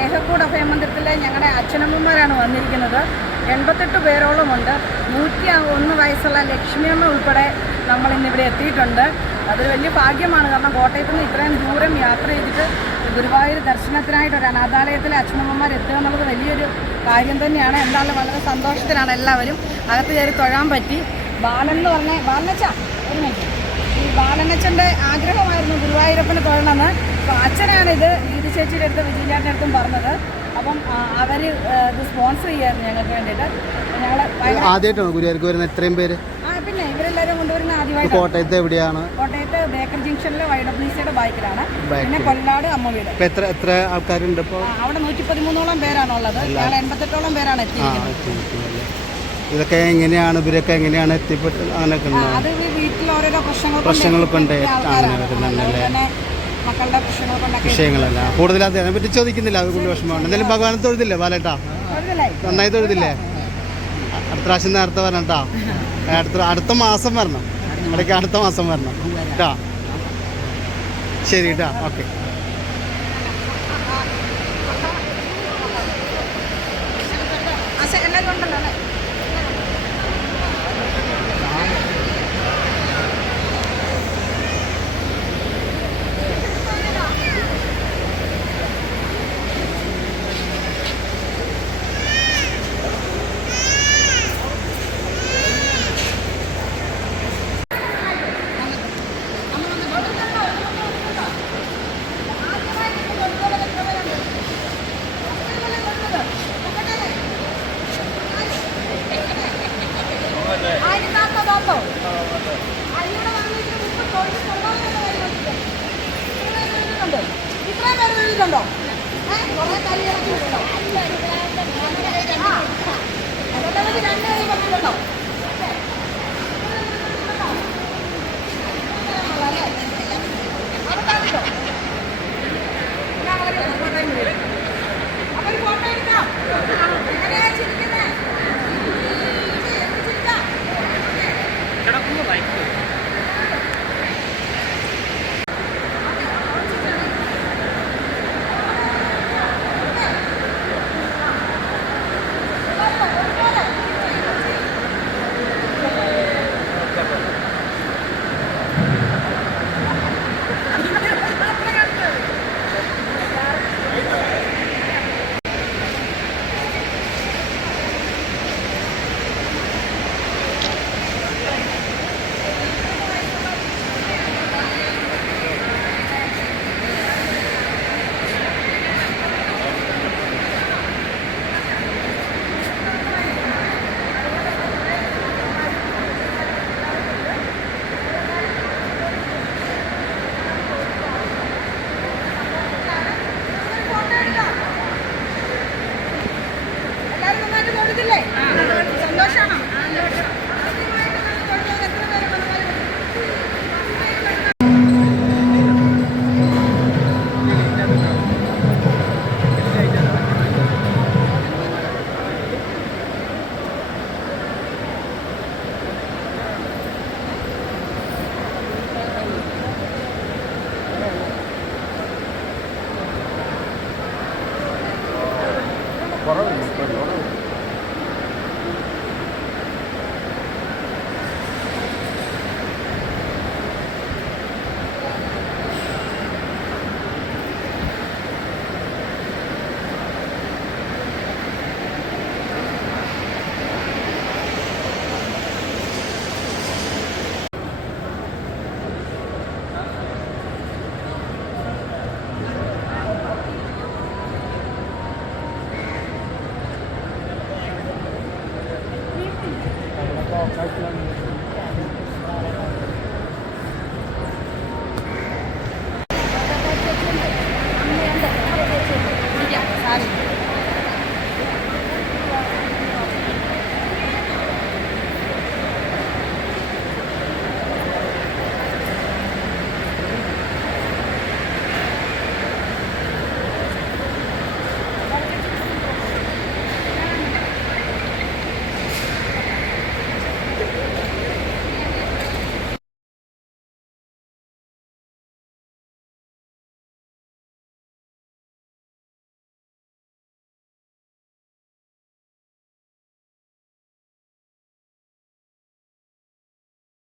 സ്നേഹക്കൂട് അഭയമന്ദിരത്തിലെ ഞങ്ങളുടെ അച്ഛനമ്മമാരാണ് വന്നിരിക്കുന്നത്. എൺപത്തെട്ട് പേരോളമുണ്ട്. നൂറ്റി ഒന്ന് വയസ്സുള്ള ലക്ഷ്മിയമ്മ ഉൾപ്പെടെ നമ്മൾ ഇന്നിവിടെ എത്തിയിട്ടുണ്ട്. അതൊരു വലിയ ഭാഗ്യമാണ്. കാരണം കോട്ടയത്ത് നിന്ന് ഇത്രയും ദൂരം യാത്ര ചെയ്തിട്ട് ഗുരുവായൂർ ദർശനത്തിനായിട്ട് ഒരു അനാഥാലയത്തിലെ അച്ഛനമ്മമാർ എത്തുക എന്നുള്ളത് വലിയൊരു കാര്യം തന്നെയാണ്. എന്തായാലും വളരെ സന്തോഷത്തിലാണ് എല്ലാവരും. അകത്ത് കയറി തൊഴാൻ പറ്റി. ബാലൻ എന്ന് പറഞ്ഞ ബാലനച്ച? ഒരു മിനിറ്റ്. ഈ ബാലനച്ചന്റെ ആഗ്രഹമായിരുന്നു ഗുരുവായൂരപ്പന് തൊഴണമെന്ന്. അപ്പോൾ അച്ഛനാണ് ഇത് ഗീത ചേച്ചിയുടെ അടുത്ത് വിജയിലാന്റെ അടുത്തും പറഞ്ഞത്. അപ്പം അവർ ഇത് സ്പോൺസർ ചെയ്യായിരുന്നു ഞങ്ങൾക്ക് വേണ്ടിയിട്ട്. ഞങ്ങൾ ആദ്യമായിട്ടാണ് ഗുരുവായൂർക്ക് വരുന്ന എത്രയും പേര്? ആ പിന്നെ ഇവരെല്ലാവരും കൊണ്ടുവരുന്ന ആദ്യമായിട്ട് കോട്ടയത്ത് എവിടെയാണ്? കോട്ടയത്ത് ബേക്കർ ജംഗ്ഷനിലെ വൈ ഡബ്ല്യു സിയുടെ ബൈക്കിലാണ്. പിന്നെ കൊല്ലാട് അമ്മ വീട്. എത്ര എത്ര ആൾക്കാരുണ്ട് ഇപ്പോൾ അവിടെ നൂറ്റി പതിമൂന്നോളം പേരാണുള്ളത് ഞങ്ങൾ എൺപത്തെട്ടോളം പേരാണ് എത്തിയിരിക്കുന്നത്. ഇതൊക്കെ എങ്ങനെയാണ്? ഇവരൊക്കെ എങ്ങനെയാണ് എത്തിപ്പെട്ടത്? അങ്ങനെയൊക്കെ പ്രശ്നങ്ങളൊക്കെ ഉണ്ട്. അങ്ങനെ വരുന്നുണ്ടല്ലേ? മക്കളുടെ പ്രശ്നങ്ങൾ കൊണ്ടൊക്കെ വിഷയങ്ങളല്ല കൂടുതൽ അതിനെ പറ്റി ചോദിക്കുന്നില്ല അത് കൂടുതൽ വിഷമമാണ് എന്തായാലും ഭഗവാനെ തൊഴുതില്ലേ ബാലേട്ടാ നന്നായി തൊഴുതില്ലേ അടുത്ത പ്രാവശ്യം നേരത്തെ വരണം കേട്ടോ അടുത്ത അടുത്ത മാസം വരണം ഇടയ്ക്ക് അടുത്ത മാസം വരണം കേട്ടോ ശരി കേട്ടോ ഓക്കെ ആ, ശരി, ഏഹ് കുറെ കരിയിറക്കി വിട്ടുണ്ടോ ആ അതെല്ലാം വെച്ച് രണ്ടുപേരും пора. Ó, vai